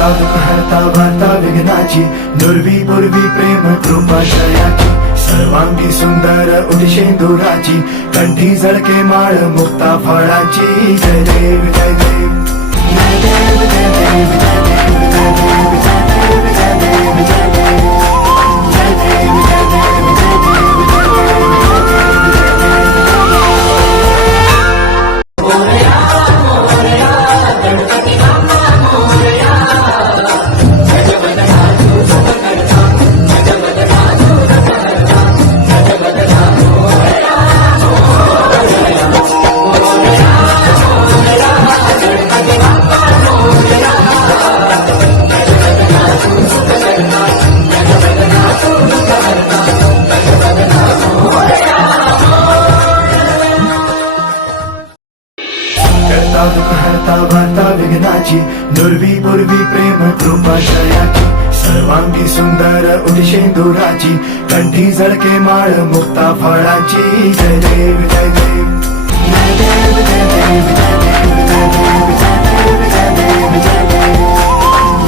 करता दुःख हरता वार्ता विघ्नाची नुरवी पूर्वी प्रेम कृपाशयाची सर्वांगी सुंदर उदिशेंदुराची कंठी झळके माळ मुक्ता फळाची जय देव जय देव जय देव जय देव जय देव जय देव जय देव जय देव जय देव जय देव जय देव जय करता दुःख हरता वार्ता विघ्नाची नुरवी पूर्वी प्रेम कृपाशयाची सर्वांगी सुंदर उदिशेंदुराची कंठी झळके माळ मुक्ता फळाची जय देव जय देव जय देव जय देव जय देव जय देव जय देव जय देव जय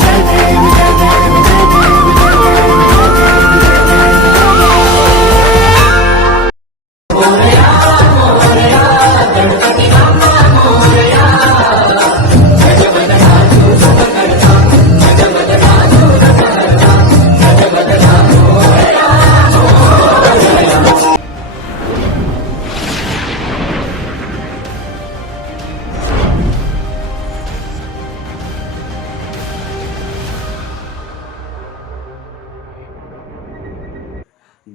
देव जय देव जय देव जय देव जय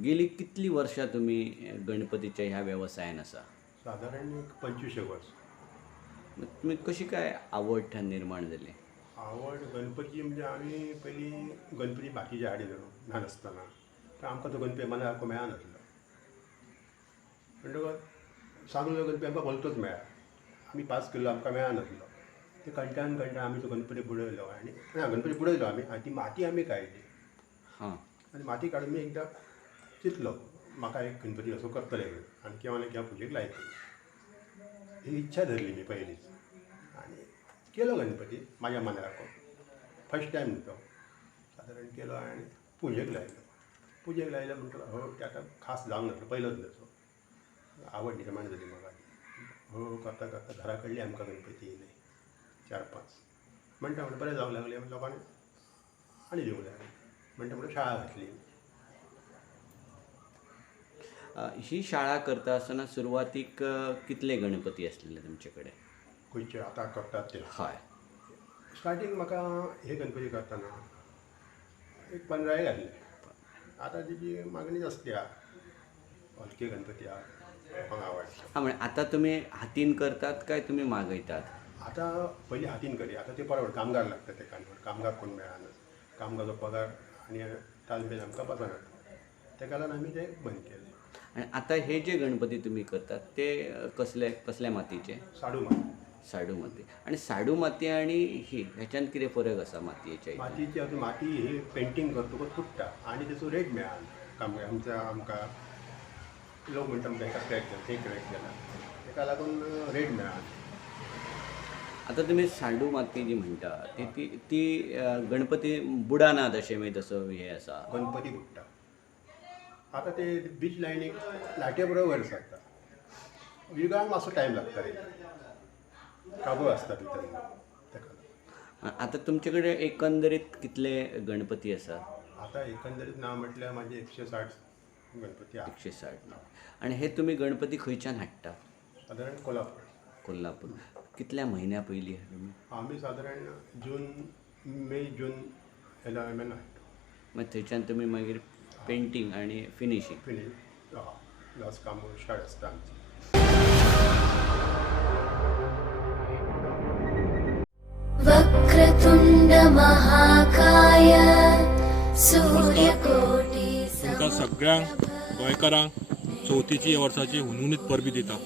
गेली कितली वर्षां तुम्ही गणपतीच्या ह्या व्यवसायान आसा? साधारण एक 25 वर्स. मग तुम्ही कशी काय आवड निर्माण जाली? आवड गणपती म्हणजे आम्ही पहिली गणपती बाकीचे हाडिल्लो ल्हान आसतना, तर आमकां तो गणपती मनाक मेळनासलो. म्हणटकच सांगलो गणपती आमकां भलतोच मेळ्ळा. आमी पास केल्लो आमकां मेळनासलो. ते कंटाळून आमी तो गणपती बुडयलो आनी गणपती बुडयलो आमी आनी ती माती आमी काडली. हां. आनी माती काडून मी एकदां चिंतलो म्हाका एक गणपती असो करतले आनी केव्हा ना केव्हा पुजेक लायतले ही इच्छा धरली मी पयलींच आनी केलो गणपती म्हाज्या मनाक. फस्ट टायम तो सादारण केलो आनी पुजेक लायलो म्हणटलो हो ताका खास जावंक नासलो, पयलोच न्हय. आवड निर्माण जाली म्हाका. हो करता करता घरा कडली आमकां गणपती येयले 4-5 म्हणटा बरें जावंक लागले. लोकांनी आनी दिवंक लागले म्हणटा शाळा घातली. ही शाळा करता आसतना सुरवातीक कितले गणपती आसलेले तुमचे कडेन? खंयचे आतां करतात ते? हय. स्टार्टींग म्हाका हे गणपती करतना एक 15 घातले. आतां तेजी मागणी जास्ती आहा. हलके गणपती आहा, लोकांक आवडटा. हां, म्हणजे आतां तुमी हातीन करतात काय तुमी मागयतात? आतां पयलीं हातीन करी. आतां ते परवड कामगार लागता ते कामगार कोण मेळना. कामगाराचो पगार आनी तालमेल आमकां बसना. तेका लागून आमी ते बंद केले. आणि आता हे जे गणपती तुम्ही करतात ते कसल्या मातीचे? साडू माती. आणि साडू माती आणि ही ह्याच्यात कितें फरक आसा मातयेच्या? मातीची आतां माती ही पेंटींग करतकच फुट्टा आनी तेचो रेट मेळना. आमकां लोक म्हणटा हाका क्रॅक केला, ते क्रॅक केला, तेका लागून रेट मेळना. आता तुम्ही साडू माती जी म्हणटा ती गणपती बुडानात अशें मागीर तसो हे आसा? गणपती बुडटा. आतां ते बीच लायनीक लाटे बरोबर जाता. विगांक मातसो टायम लागता रे. काबूळ आसता भितर तेका. आता तुमचे कडेन एकंदरीत कितले गणपती आसात? आतां एकंदरीत ना म्हटल्यार म्हाजे 160 गणपती आहा. 160. आणि हे तुम्ही गणपती खंयच्यान हाडटा? सादारण कोल्हापूर. कितल्या म्हयन्या पयलीं तुमी? आमी सादारण मे जून ह्या दरम्यान हाडटा. मागीर थंयच्यान तुमी मागीर पेंटींग आणि फिनिशींग लास्ट काम स्टार्ट आसता आमचें. वक्रतुंड महाकाय सूर्यकोटी तुमकां सगळ्यांक गोंयकारांक चवथीची वर्साची हुनहुनीत परबी दिता.